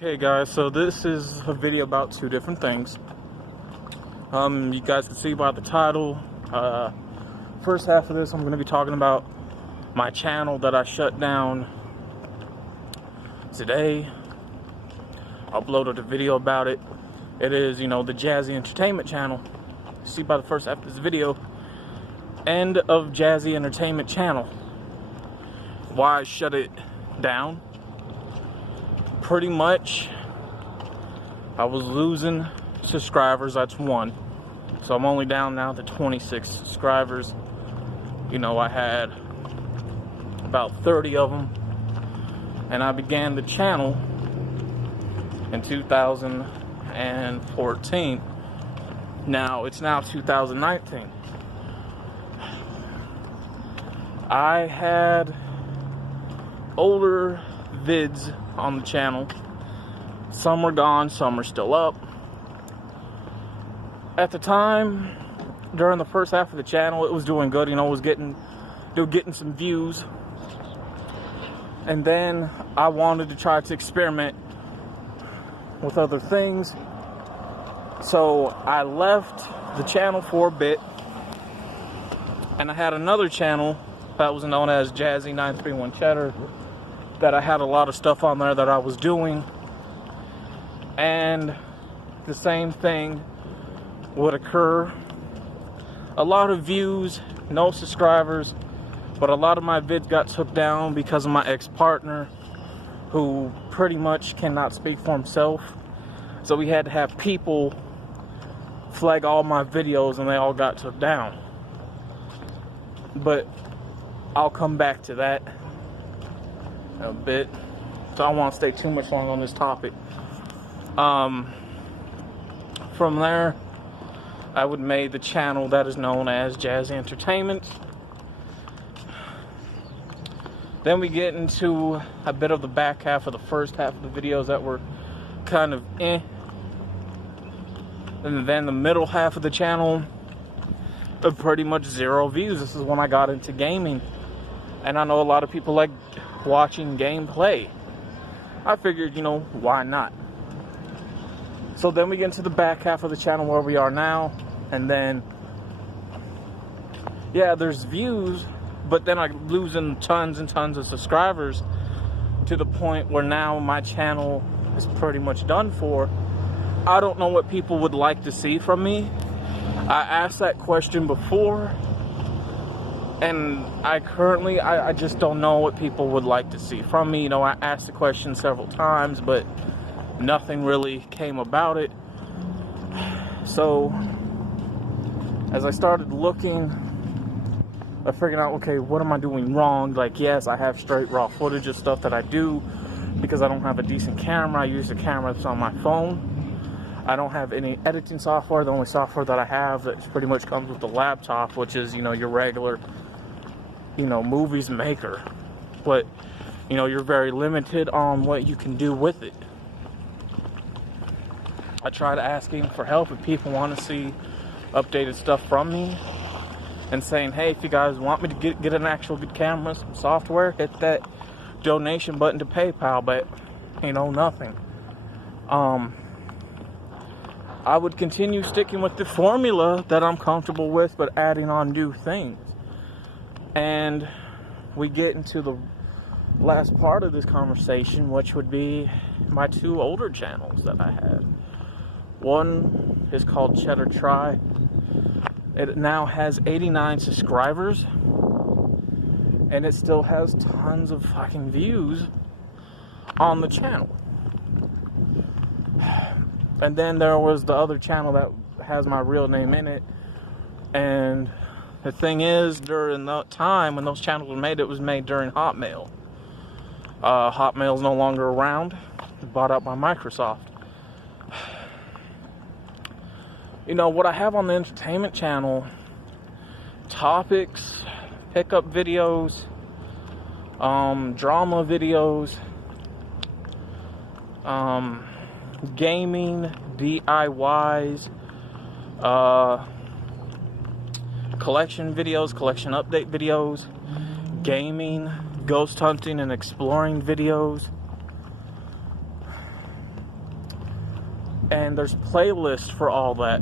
Okay guys, so this is a video about two different things. You guys can see by the title, first half of this I'm going to be talking about my channel that I shut down today. Uploaded a video about it. It is, the Jazzy Entertainment channel. See by the first half of this video, end of Jazzy Entertainment channel. Why I shut it down? Pretty much, I was losing subscribers, that's one. So I'm only down now to 26 subscribers. I had about 30 of them. And I began the channel in 2014. Now, it's now 2019. I had older vids on the channel. Some are gone, some are still up. At the time, during the first half of the channel, it was doing good. It was getting some views. And then I wanted to try to experiment with other things. So I left the channel for a bit, and I had another channel that was known as Jazzy 931 Cheddar, that I had a lot of stuff on there that I was doing, and the same thing would occur. A lot of views, no subscribers, but a lot of my vids got took down because of my ex-partner, who pretty much cannot speak for himself. So we had to have people flag all my videos, and they all got took down. But I'll come back to that a bit, so I don't want to stay too much long on this topic. From there, I would make the channel that is known as Jazzy Entertainment. Then we get into a bit of the back half of the first half of the videos that were kind of eh. And then the middle half of the channel, pretty much 0 views. This is when I got into gaming. And I know a lot of people like watching gameplay. I figured, why not? So then we get into the back half of the channel where we are now. And then, yeah, there's views, but then I'm losing tons and tons of subscribers to the point where now my channel is pretty much done for. I don't know what people would like to see from me. I asked that question before, and I just don't know what people would like to see from me. I asked the question several times, but nothing really came about it. So as I started looking, I figured out, okay, what am I doing wrong? Like, yes, I have straight raw footage of stuff that I do because I don't have a decent camera. I use the camera that's on my phone. I don't have any editing software. The only software that I have that pretty much comes with the laptop, which is, your regular, movies maker. But, you're very limited on what you can do with it. I tried asking for help if people want to see updated stuff from me, and saying, hey, if you guys want me to get an actual good camera, some software, hit that donation button to PayPal, but, nothing. I would continue sticking with the formula that I'm comfortable with, but adding on new things. And we get into the last part of this conversation, which would be my 2 older channels that I had. One is called Cheddar Try. It now has 89 subscribers, and it still has tons of fucking views on the channel. And then there was the other channel that has my real name in it. And the thing is, during the time when those channels were made, it was made during Hotmail. Hotmail's no longer around. Bought out by Microsoft. What I have on the entertainment channel, topics, pickup videos, drama videos, gaming, DIYs, collection videos, collection update videos, gaming, ghost hunting and exploring videos, And there's playlists for all that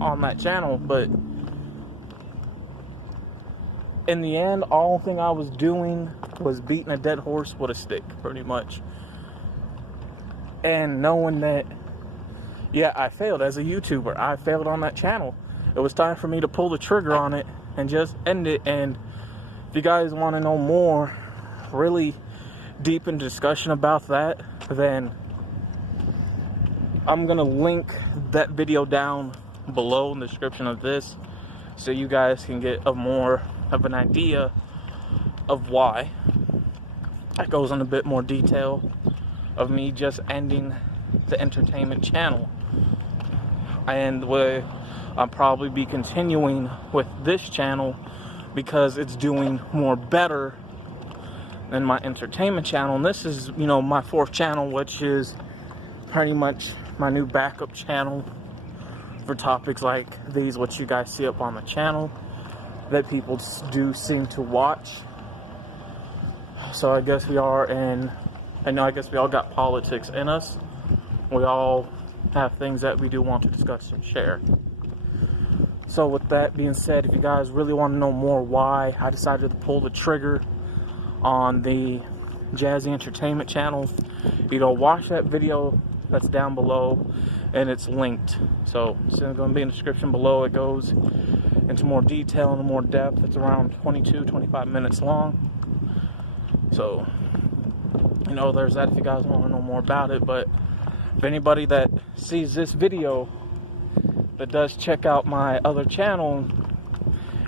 on that channel, but in the end, all thing I was doing was beating a dead horse with a stick, pretty much. And knowing that, yeah, I failed as a YouTuber. I failed on that channel. It was time for me to pull the trigger on it and just end it. And if you guys want to know more, really deep in discussion about that, then I'm going to link that video down below in the description of this, so you guys can get a more of an idea of why. That goes in a bit more detail of me just ending the entertainment channel. And I'll probably be continuing with this channel because it's doing more better than my entertainment channel. And this is, you know, my 4th channel, which is pretty much my new backup channel for topics like these, what you guys see up on the channel that people do seem to watch. So I guess we are I guess we all got politics in us. We all have things that we do want to discuss and share. So with that being said, if you guys really want to know more why I decided to pull the trigger on the Jazzy Entertainment channel, you know, watch that video that's down below, and it's linked. So it's going to be in the description below. It goes into more detail and more depth. It's around 22-25 minutes long. So, you know, there's that if you guys want to know more about it. But if anybody that sees this video that does check out my other channel,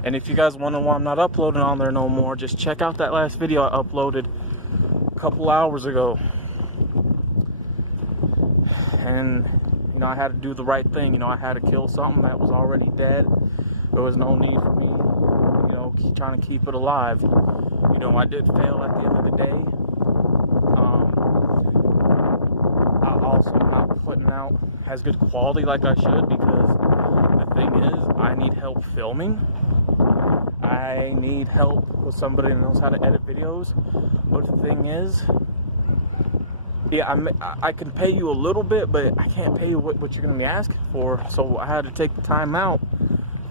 and if you guys wonder why I'm not uploading on there no more, just check out that last video I uploaded a couple hours ago. And, you know, I had to do the right thing. You know, I had to kill something that was already dead. There was no need for me, you know, trying to keep it alive. You know, I did fail at the end of the day. I also not putting out as good quality like I should, because the thing is, I need help filming. I need help with somebody that knows how to edit videos. But the thing is, yeah, I can pay you a little bit, but I can't pay you what you're going to be asking for. So I had to take the time out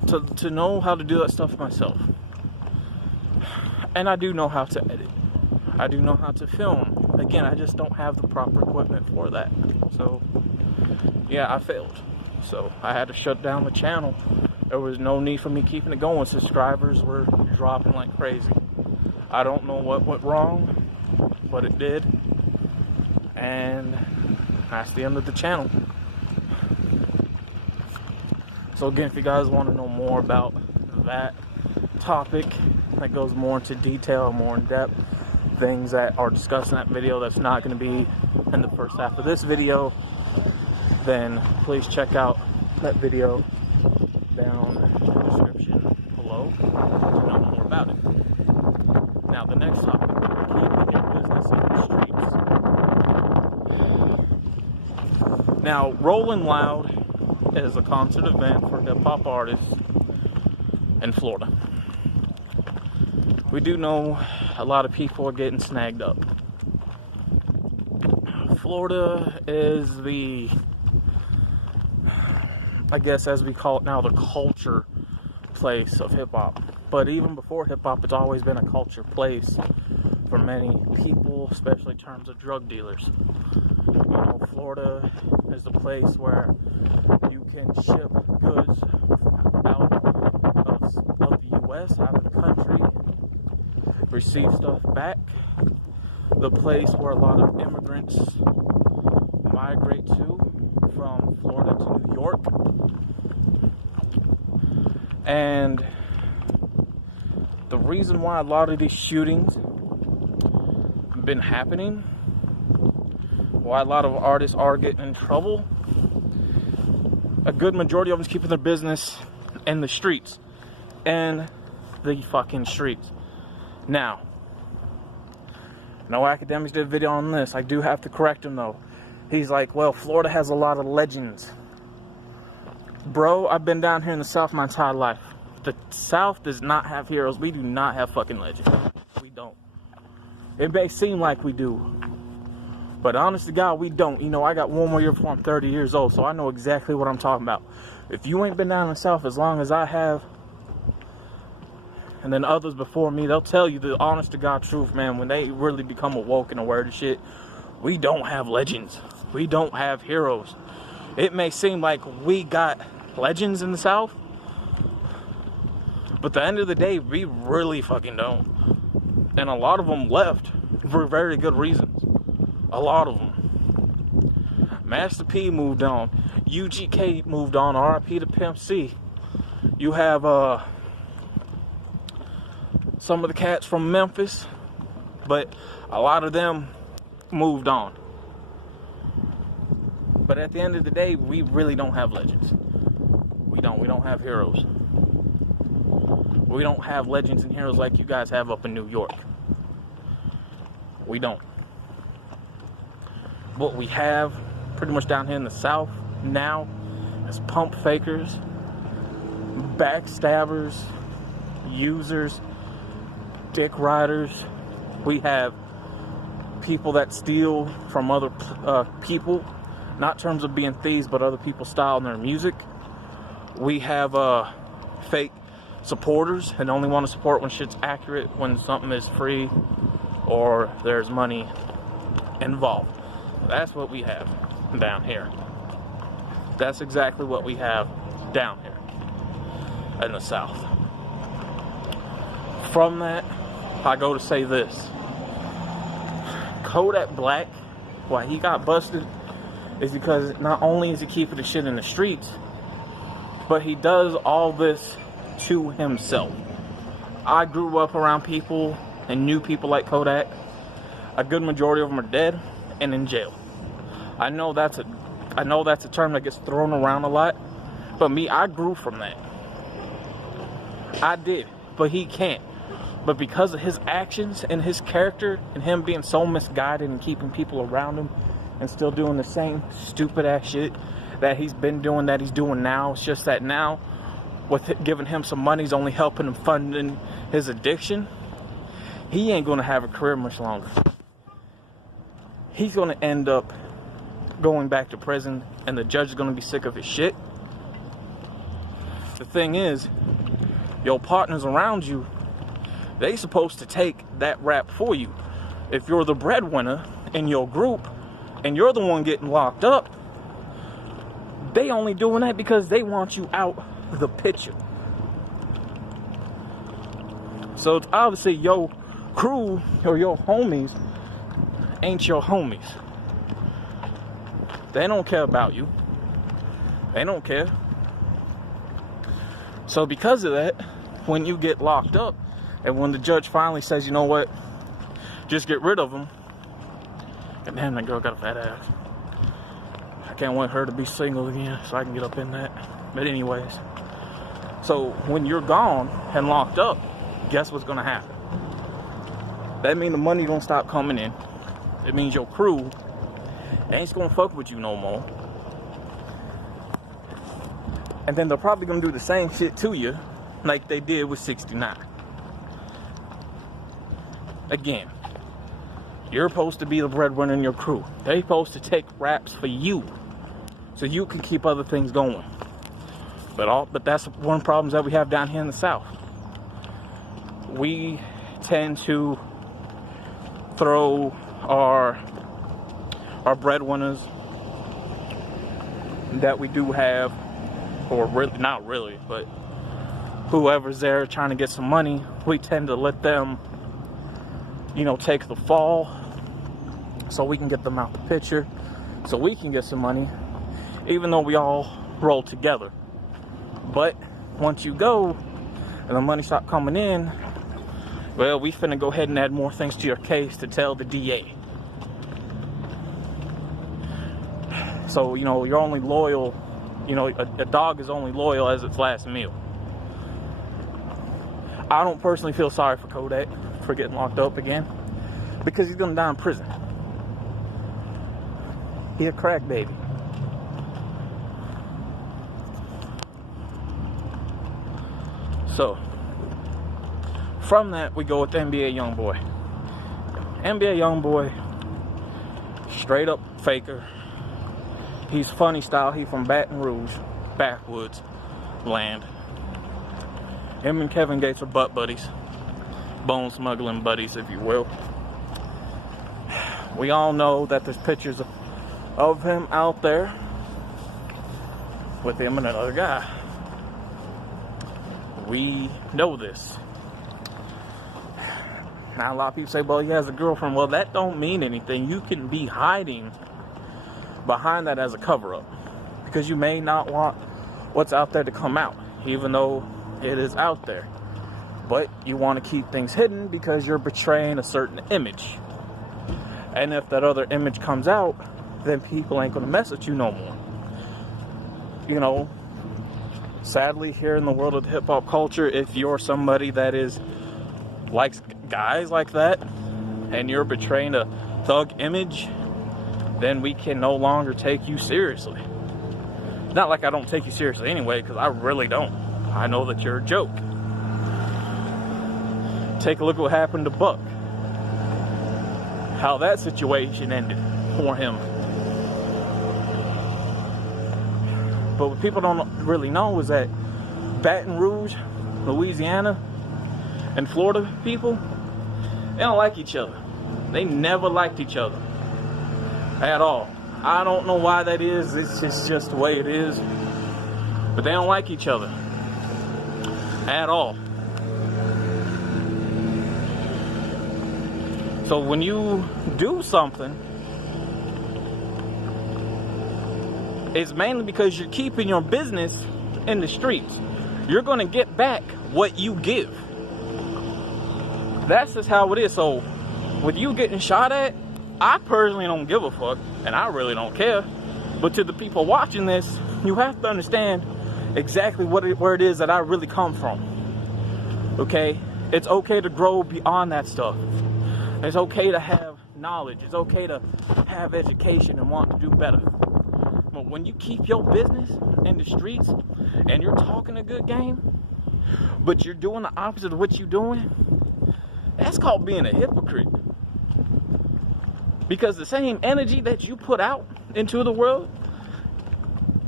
to know how to do that stuff myself. And I do know how to edit. I do know how to film. Again, I just don't have the proper equipment for that. So, yeah, I failed. So I had to shut down the channel. There was no need for me keeping it going. Subscribers were dropping like crazy. I don't know what went wrong, but it did. And that's the end of the channel. So again, if you guys want to know more about that topic that goes more into detail, more in depth, things that are discussed in that video that's not going to be in the first half of this video, then please check out that video down in the description below to know more about it. Now the next topic, keeping your business in the streets. Now, Rolling Loud is a concert event for hip-hop artists in Florida. We do know a lot of people are getting snagged up. Florida is the, I guess as we call it now, the culture place of hip-hop. But even before hip-hop, it's always been a culture place for many people, especially in terms of drug dealers. You know, Florida is the place where you can ship goods out of the U.S., out of the country, receive stuff back. The place where a lot of immigrants migrate to from Florida to New York. And the reason why a lot of these shootings have been happening, why a lot of artists are getting in trouble, a good majority of them is keeping their business in the streets. In the fucking streets. Now, no academics did a video on this. I do have to correct him though. He's like, well, Florida has a lot of legends. Bro, I've been down here in the South my entire life. The South does not have heroes. We do not have fucking legends. We don't. It may seem like we do. But honest to God, we don't. You know, I got one more year before I'm 30 years old, so I know exactly what I'm talking about. If you ain't been down in the South as long as I have, and then others before me, they'll tell you the honest to God truth, man. When they really become awoke and aware of shit, we don't have legends. We don't have heroes. It may seem like we got legends in the South, but at the end of the day, we really fucking don't. And a lot of them left for very good reasons. A lot of them. Master P moved on. UGK moved on. RIP to Pimp C. You have some of the cats from Memphis, but a lot of them moved on. But at the end of the day, we really don't have legends. We don't have heroes. We don't have legends and heroes like you guys have up in New York. We don't. What we have pretty much down here in the South now is pump fakers, backstabbers, users, dick riders. We have people that steal from other people, not in terms of being thieves, but other people's style and their music. We have fake supporters and only want to support when shit's accurate, when something is free or there's money involved. That's what we have down here. That's exactly what we have down here in the South. From that, I go to say this. Kodak Black, why he got busted, is because not only is he keeping the shit in the streets, but he does all this to himself. I grew up around people and knew people like Kodak. A good majority of them are dead and in jail. I know that's a term that gets thrown around a lot, but me, I grew from that. I did, but he can't. But because of his actions and his character and him being so misguided and keeping people around him and still doing the same stupid ass shit that he's been doing, that he's doing now, it's just that now with giving him some money is only helping him funding his addiction. He ain't gonna have a career much longer. He's gonna end up going back to prison, and the judge is gonna be sick of his shit. The thing is, your partners around you, they supposed to take that rap for you. If you're the breadwinner in your group and you're the one getting locked up, they only doing that because they want you out of the picture. So it's obviously your crew or your homies ain't your homies. They don't care about you. They don't care. So because of that, when you get locked up, and when the judge finally says, you know what, just get rid of him. And damn, that girl got a fat ass. I can't want her to be single again so I can get up in that. But anyways, so when you're gone and locked up, guess what's gonna happen? That means the money don't stop coming in. It means your crew ain't gonna fuck with you no more. And then they're probably gonna do the same shit to you like they did with 69. Again, you're supposed to be the breadwinner in your crew. They're supposed to take raps for you so you can keep other things going. But that's one of the problems that we have down here in the South. We tend to throw our breadwinners that we do have, or really, not really, but whoever's there trying to get some money, we tend to let them, you know, take the fall so we can get them out the picture, so we can get some money, even though we all roll together. But once you go and the money start coming in, well, we finna go ahead and add more things to your case to tell the DA. So, you know, you're only loyal, you know, a dog is only loyal as its last meal. I don't personally feel sorry for Kodak for getting locked up again, because he's gonna die in prison. He a crack baby. So from that, we go with NBA YoungBoy. NBA YoungBoy straight up faker. He's funny style. He from Baton Rouge, backwoods land. Him and Kevin Gates are butt buddies, bone smuggling buddies, if you will. We all know that there's pictures of him out there with him and another guy. We know this. Now a lot of people say, well, he has a girlfriend. Well, that don't mean anything. You can be hiding behind that as a cover-up, because you may not want what's out there to come out, even though it is out there. But you want to keep things hidden because you're betraying a certain image. And if that other image comes out, then people ain't going to mess with you no more. You know, sadly, here in the world of hip-hop culture, if you're somebody that likes guys like that, and you're betraying a thug image, then we can no longer take you seriously. Not like I don't take you seriously anyway, because I really don't. I know that you're a joke. Take a look at what happened to Buck. How that situation ended for him. But what people don't really know is that Baton Rouge, Louisiana, and Florida people, they don't like each other. They never liked each other at all. I don't know why that is. It's just the way it is. But they don't like each other at all. So when you do something, it's mainly because you're keeping your business in the streets. You're going to get back what you give. That's just how it is. So with you getting shot at, I personally don't give a fuck, and I really don't care. But to the people watching this, you have to understand exactly where it is that I really come from. Okay? It's okay to grow beyond that stuff. It's okay to have knowledge. It's okay to have education and want to do better. But when you keep your business in the streets and you're talking a good game, but you're doing the opposite of what you're doing, that's called being a hypocrite. Because the same energy that you put out into the world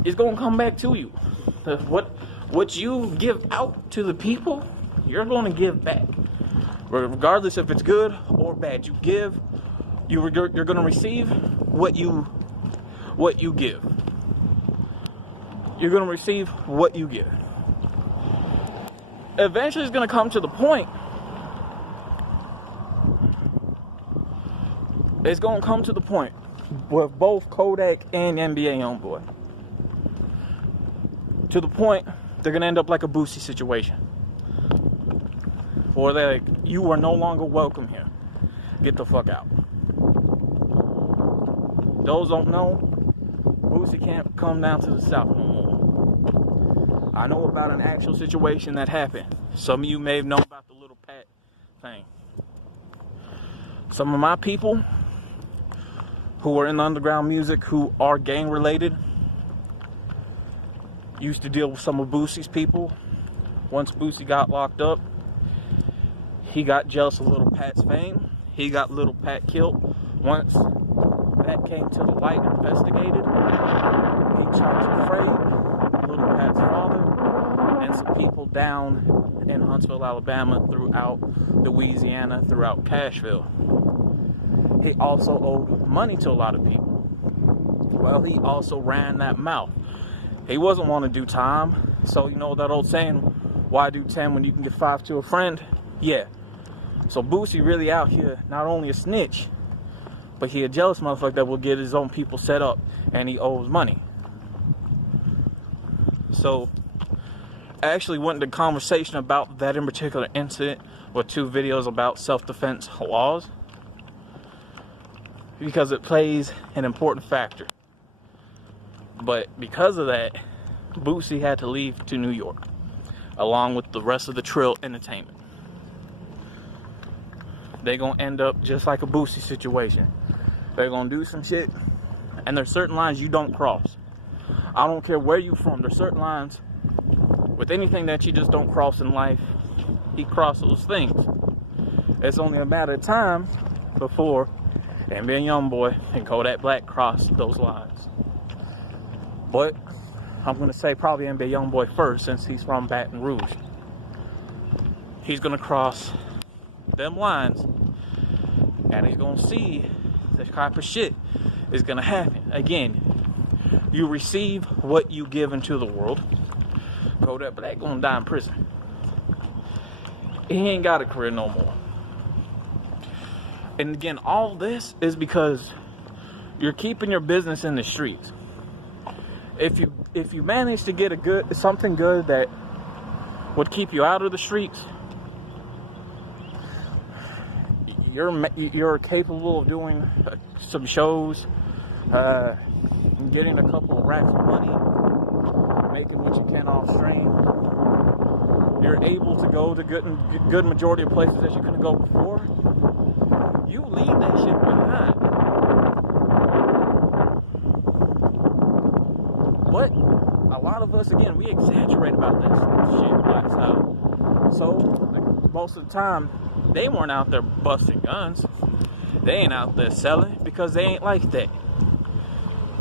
is going to come back to you. What you give out to the people, you're going to give back. Regardless if it's good or bad, you're going to receive what you give. You're going to receive what you give. Eventually, it's going to come to the point. It's going to come to the point with both Kodak and NBA Youngboy. To the point, they're going to end up like a Boosie situation. Or they're like, you are no longer welcome here. Get the fuck out. Those don't know, Boosie can't come down to the South no more. I know about an actual situation that happened. Some of you may have known about the Little Pat thing. Some of my people who are in underground music, who are gang related, used to deal with some of Boosie's people. Once Boosie got locked up, he got jealous of Little Pat's fame. He got Little Pat killed. Once that came to the light and investigated, he tried to frame Little Pat's father and some people down in Huntsville, Alabama, throughout Louisiana, throughout Cashville. He also owed money to a lot of people. Well, he also ran that mouth. He wasn't wanting to do time. So, you know that old saying, why do 10 when you can get 5 to a friend? Yeah. So Boosie really out here, not only a snitch, but he a jealous motherfucker that will get his own people set up, and he owes money. So I actually went into conversation about that in particular incident with 2 videos about self-defense laws, because it plays an important factor. But because of that, Boosie had to leave to New York, along with the rest of the Trill Entertainment. They're going to end up just like a Boosie situation. They're going to do some shit, and there's certain lines you don't cross. I don't care where you're from. There's certain lines with anything that you just don't cross in life. He crossed those things. It's only a matter of time before NBA Youngboy and Kodak Black crossed those lines. But I'm going to say probably NBA Youngboy first, since he's from Baton Rouge. He's going to cross them lines, and he's going to see the type of shit is going to happen. Again, you receive what you give into the world. Kodak Black going to die in prison. He ain't got a career no more. And again, all this is because you're keeping your business in the streets. If you manage to get something good that would keep you out of the streets, you're capable of doing some shows, getting a couple of racks of money, making what you can off stream. You're able to go to good majority of places that you couldn't go before. You leave that shit behind. But a lot of us, again, we exaggerate about this shit lifestyle. So most of the time, they weren't out there busting guns. They ain't out there selling because they ain't like that.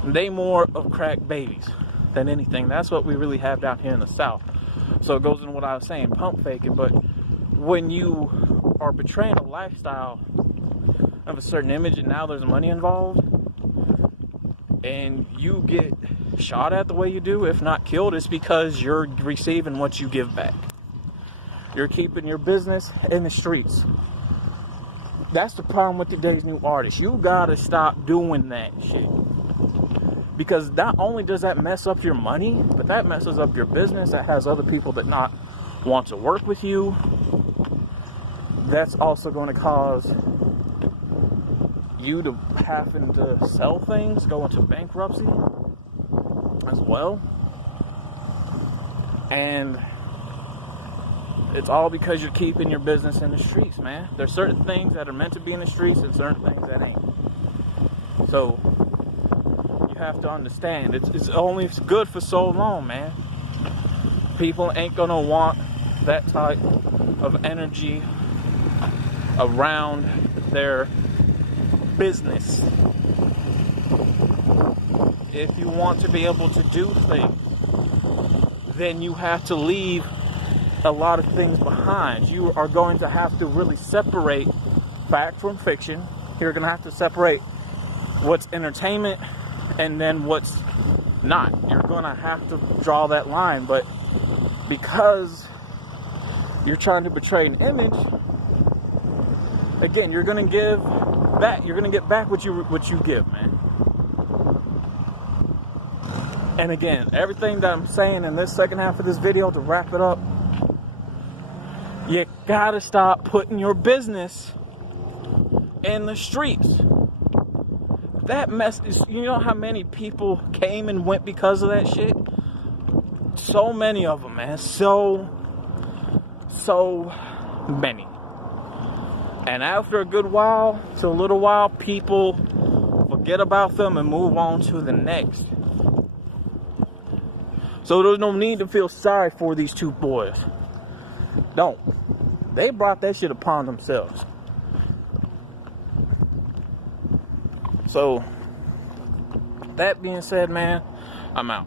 They more of crack babies than anything. That's what we really have down here in the South. So it goes into what I was saying, pump faking. But when you are portraying a lifestyle of a certain image and now there's money involved, and you get shot at the way you do, if not killed, it's because you're receiving what you give back. You're keeping your business in the streets. That's the problem with today's new artists. You gotta stop doing that shit. Because not only does that mess up your money, but that messes up your business. That has other people that not want to work with you. That's also going to cause you to having to sell things, go into bankruptcy as well. And it's all because you're keeping your business in the streets, man. There's certain things that are meant to be in the streets and certain things that ain't. So you have to understand, it's only good for so long, man. People ain't gonna want that type of energy around their business. If you want to be able to do things, then you have to leave a lot of things behind. You are going to have to really separate fact from fiction. You're going to have to separate what's entertainment and then what's not. You're going to have to draw that line. But because you're trying to portray an image, again, you're going to give back. You're going to get back what you give, man. And again, everything that I'm saying in this second half of this video, to wrap it up, you gotta stop putting your business in the streets. That mess is, you know how many people came and went because of that shit? So many of them, man. So many. And after a good while, to a little while, people forget about them and move on to the next. So there's no need to feel sorry for these two boys. Don't. They brought that shit upon themselves. So, that being said, man, I'm out.